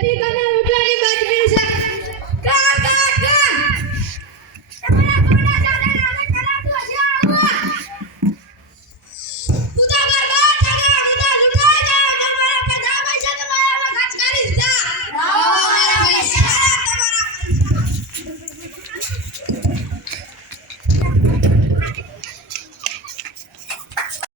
ప్రతీకగా ఉండడానికి